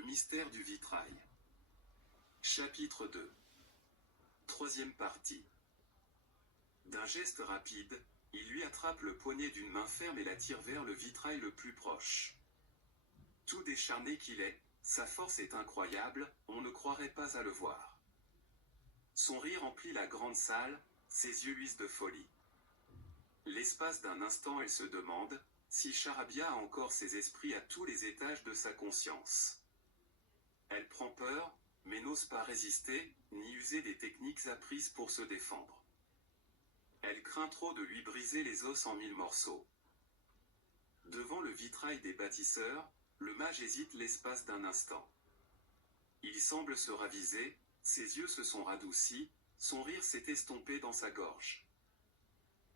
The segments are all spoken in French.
Le mystère du vitrail. Chapitre 2. Troisième partie. D'un geste rapide, il lui attrape le poignet d'une main ferme et l'attire vers le vitrail le plus proche. Tout décharné qu'il est, sa force est incroyable, on ne croirait pas à le voir. Son rire emplit la grande salle, ses yeux luisent de folie. L'espace d'un instant, elle se demande si Charabia a encore ses esprits à tous les étages de sa conscience. Elle prend peur, mais n'ose pas résister, ni user des techniques apprises pour se défendre. Elle craint trop de lui briser les os en 1000 morceaux. Devant le vitrail des bâtisseurs, le mage hésite l'espace d'un instant. Il semble se raviser, ses yeux se sont radoucis, son rire s'est estompé dans sa gorge.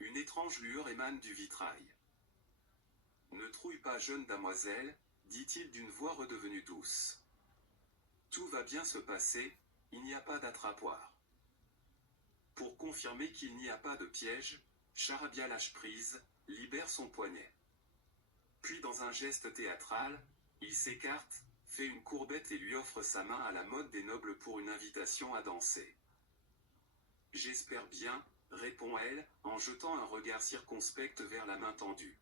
Une étrange lueur émane du vitrail. « Ne trouille pas, jeune damoiselle, dit-il d'une voix redevenue douce. Tout va bien se passer, il n'y a pas d'attrapoir. » Pour confirmer qu'il n'y a pas de piège, Charabia lâche prise, libère son poignet. Puis dans un geste théâtral, il s'écarte, fait une courbette et lui offre sa main à la mode des nobles pour une invitation à danser. « J'espère bien, répond-elle, en jetant un regard circonspect vers la main tendue.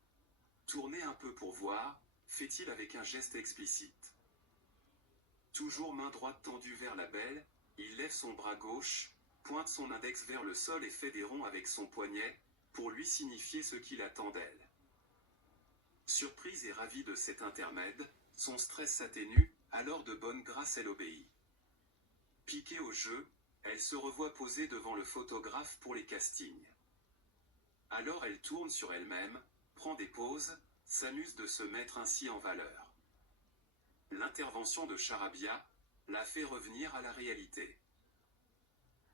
« Tournez un peu pour voir, fait-il avec un geste explicite. Toujours main droite tendue vers la belle, il lève son bras gauche, pointe son index vers le sol et fait des ronds avec son poignet, pour lui signifier ce qu'il attend d'elle. Surprise et ravie de cet intermède, son stress s'atténue, alors de bonne grâce elle obéit. Piquée au jeu, elle se revoit posée devant le photographe pour les castings. Alors elle tourne sur elle-même, prend des poses, s'amuse de se mettre ainsi en valeur. L'intervention de Charabia la fait revenir à la réalité.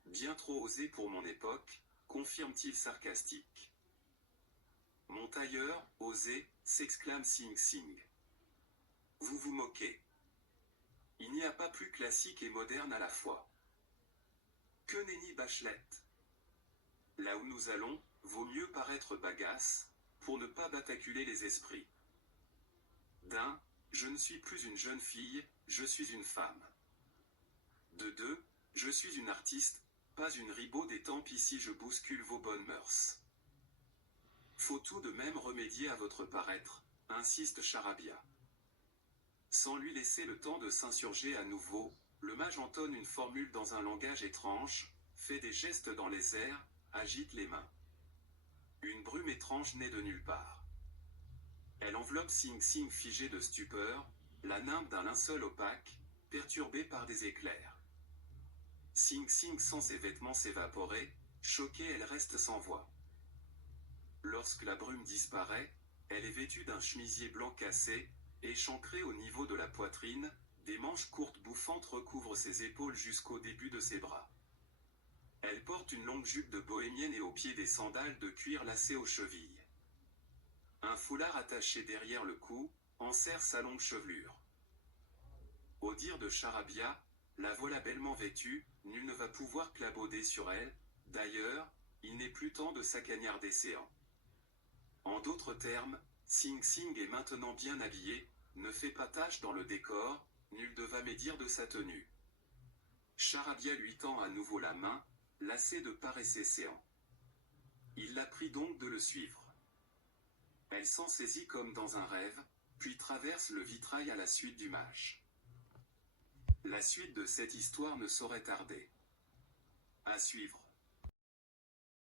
Bien trop osé pour mon époque, confirme-t-il sarcastique. Mon tailleur, osé, s'exclame Sing Sing. Vous vous moquez. Il n'y a pas plus classique et moderne à la fois. Que nenni Bachelet. Là où nous allons, vaut mieux paraître bagasse, pour ne pas bataculer les esprits. D'un, je ne suis plus une jeune fille, je suis une femme. De deux, je suis une artiste, pas une ribaude des temps ici je bouscule vos bonnes mœurs. Faut tout de même remédier à votre paraître, insiste Charabia. Sans lui laisser le temps de s'insurger à nouveau, le mage entonne une formule dans un langage étrange, fait des gestes dans les airs, agite les mains. Une brume étrange naît de nulle part. Elle enveloppe Sing Sing figée de stupeur, la nimbe d'un linceul opaque, perturbée par des éclairs. Sing Sing sent ses vêtements s'évaporer, choquée elle reste sans voix. Lorsque la brume disparaît, elle est vêtue d'un chemisier blanc cassé, échancré au niveau de la poitrine, des manches courtes bouffantes recouvrent ses épaules jusqu'au début de ses bras. Elle porte une longue jupe de bohémienne et aux pieds des sandales de cuir lacées aux chevilles. Un foulard attaché derrière le cou enserre sa longue chevelure. Au dire de Charabia, la voilà bellement vêtue, nul ne va pouvoir clabauder sur elle, d'ailleurs, il n'est plus temps de sa cagnarde d'océan. En d'autres termes, Sing Sing est maintenant bien habillé, ne fait pas tache dans le décor, nul ne va médire de sa tenue. Charabia lui tend à nouveau la main, lassée de paresser séant. Il la prie donc de le suivre. Elle s'en saisit comme dans un rêve, puis traverse le vitrail à la suite du mage. La suite de cette histoire ne saurait tarder. À suivre.